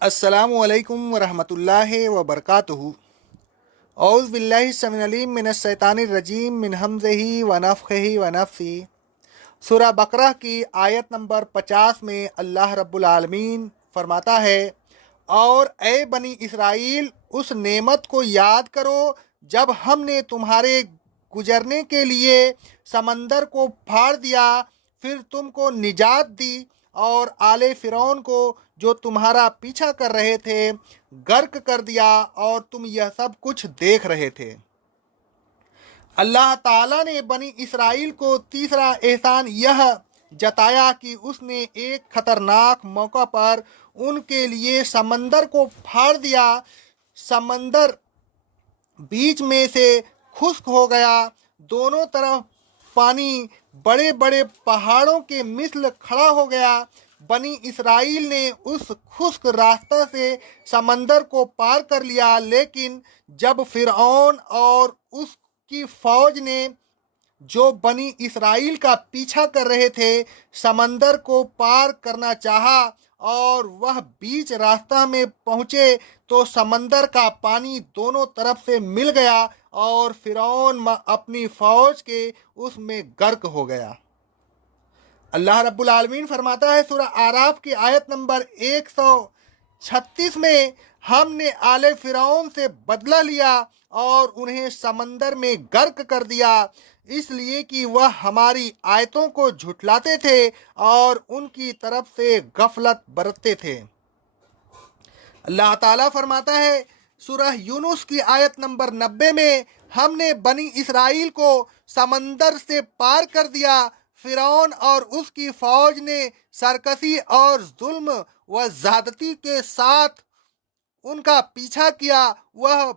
السلام علیکم ورحمۃ اللہ وبرکاتہ۔ اعوذ باللہ السمیع العلیم من الشیطان الرجیم من ہمزہ ونفخہ ونفثہ۔ سورہ بقرہ کی آیت نمبر 50 میں اللہ رب العالمین فرماتا ہے، اور اے بنی اسرائیل اس نعمت کو یاد کرو جب ہم نے تمہارے گزرنے کے لیے سمندر کو پھاڑ دیا، پھر تم کو نجات دی اور آل فرعون کو جو تمہارا پیچھا کر رہے تھے غرق کر دیا، اور تم یہ سب کچھ دیکھ رہے تھے۔ اللہ تعالیٰ نے بنی اسرائیل کو تیسرا احسان یہ جتایا کہ اس نے ایک خطرناک موقع پر ان کے لیے سمندر کو پھاڑ دیا۔ سمندر بیچ میں سے خشک ہو گیا، دونوں طرف پانی بڑے بڑے پہاڑوں کے مثل کھڑا ہو گیا۔ بنی اسرائیل نے اس خشک راستہ سے سمندر کو پار کر لیا، لیکن جب فرعون اور اس کی فوج نے جو بنی اسرائیل کا پیچھا کر رہے تھے سمندر کو پار کرنا چاہا اور وہ بیچ راستہ میں پہنچے تو سمندر کا پانی دونوں طرف سے مل گیا اور فرعون اپنی فوج کے اس میں غرق ہو گیا۔ اللہ رب العالمین فرماتا ہے سورہ اعراف کی آیت نمبر 136 میں، ہم نے آل فرعون سے بدلہ لیا اور انہیں سمندر میں غرق کر دیا، اس لیے کہ وہ ہماری آیتوں کو جھٹلاتے تھے اور ان کی طرف سے غفلت برتتے تھے۔ اللہ تعالیٰ فرماتا ہے سورہ یونس کی آیت نمبر 90 میں، ہم نے بنی اسرائیل کو سمندر سے پار کر دیا، فرعون اور اس کی فوج نے سرکشی اور ظلم و زیادتی کے ساتھ ان کا پیچھا کیا، وہ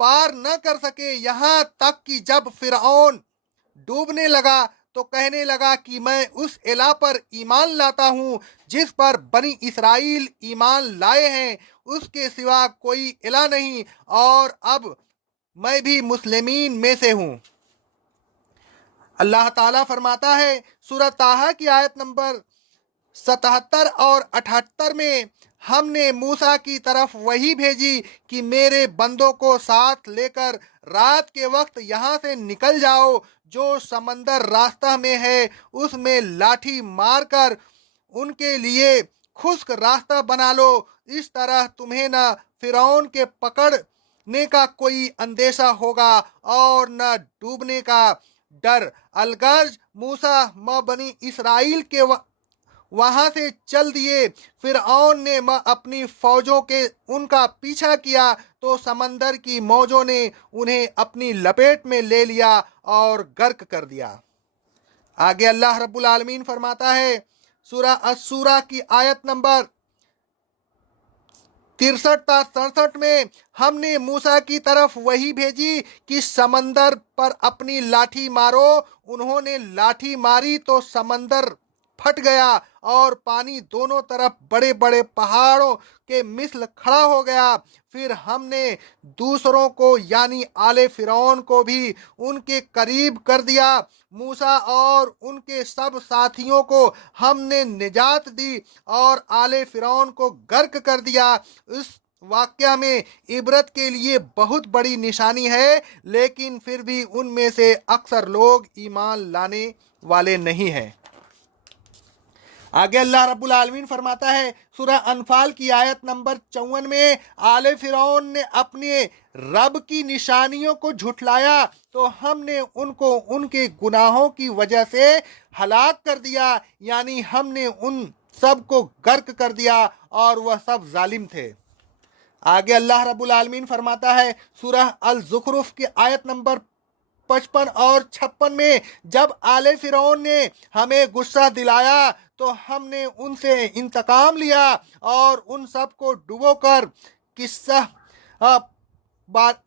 پار نہ کر سکے، یہاں تک کہ جب فرعون ڈوبنے لگا تو کہنے لگا کہ میں اس الہ پر ایمان لاتا ہوں جس پر بنی اسرائیل ایمان لائے ہیں، اس کے سوا کوئی الہ نہیں، اور اب میں بھی مسلمین میں سے ہوں۔ اللہ تعالیٰ فرماتا ہے سورہ طٰہٰ کی آیت نمبر 77 اور 78 میں، ہم نے موسیٰ کی طرف وحی بھیجی کہ میرے بندوں کو ساتھ لے کر رات کے وقت یہاں سے نکل جاؤ، جو سمندر راستہ میں ہے اس میں لاٹھی مار کر ان کے لیے خشک راستہ بنا لو، اس طرح تمہیں نہ فرعون کے پکڑنے کا کوئی اندیشہ ہوگا اور نہ ڈوبنے کا ڈر۔ الغرض موسیٰ بنی اسرائیل کے وہاں سے چل دیے، فرعون نے اپنی فوجوں کے ان کا پیچھا کیا تو سمندر کی موجوں نے انہیں اپنی لپیٹ میں لے لیا اور غرق کر دیا۔ آگے اللہ رب العالمین فرماتا ہے سورہ الشورى کی آیت نمبر 63 تا 67 میں، ہم نے موسیٰ کی طرف وحی بھیجی کہ سمندر پر اپنی لاٹھی مارو، انہوں نے لاٹھی ماری تو سمندر پھٹ گیا اور پانی دونوں طرف بڑے بڑے پہاڑوں کے مثل کھڑا ہو گیا۔ پھر ہم نے دوسروں کو یعنی آل فرعون کو بھی ان کے قریب کر دیا، موسیٰ اور ان کے سب ساتھیوں کو ہم نے نجات دی اور آل فرعون کو غرق کر دیا۔ اس واقعہ میں عبرت کے لیے بہت بڑی نشانی ہے، لیکن پھر بھی ان میں سے اکثر لوگ ایمان لانے والے نہیں ہیں۔ آگے اللہ رب العالمین فرماتا ہے سورہ انفال کی آیت نمبر 54 میں، آل فرعون نے اپنے رب کی نشانیوں کو جھٹلایا تو ہم نے ان کو ان کے گناہوں کی وجہ سے ہلاک کر دیا، یعنی ہم نے ان سب کو غرق کر دیا اور وہ سب ظالم تھے۔ آگے اللہ رب العالمین فرماتا ہے سورہ الزخرف کی آیت نمبر 55 اور 56 میں، جب آل فرعون نے ہمیں غصہ دلایا تو ہم نے ان سے انتقام لیا اور ان سب کو ڈبو کر قصہ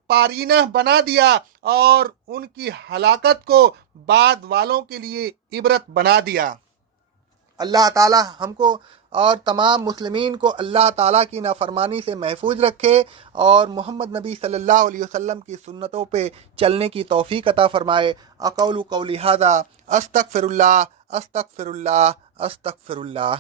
پارینہ بنا دیا اور ان کی ہلاکت کو بعد والوں کے لیے عبرت بنا دیا۔ اللہ تعالی ہم کو اور تمام مسلمین کو اللہ تعالیٰ کی نافرمانی سے محفوظ رکھے اور محمد نبی صلی اللہ علیہ وسلم کی سنتوں پہ چلنے کی توفیق عطا فرمائے۔ اقول قولی ھذا استغفر اللہ استغفر اللہ استغفر اللہ۔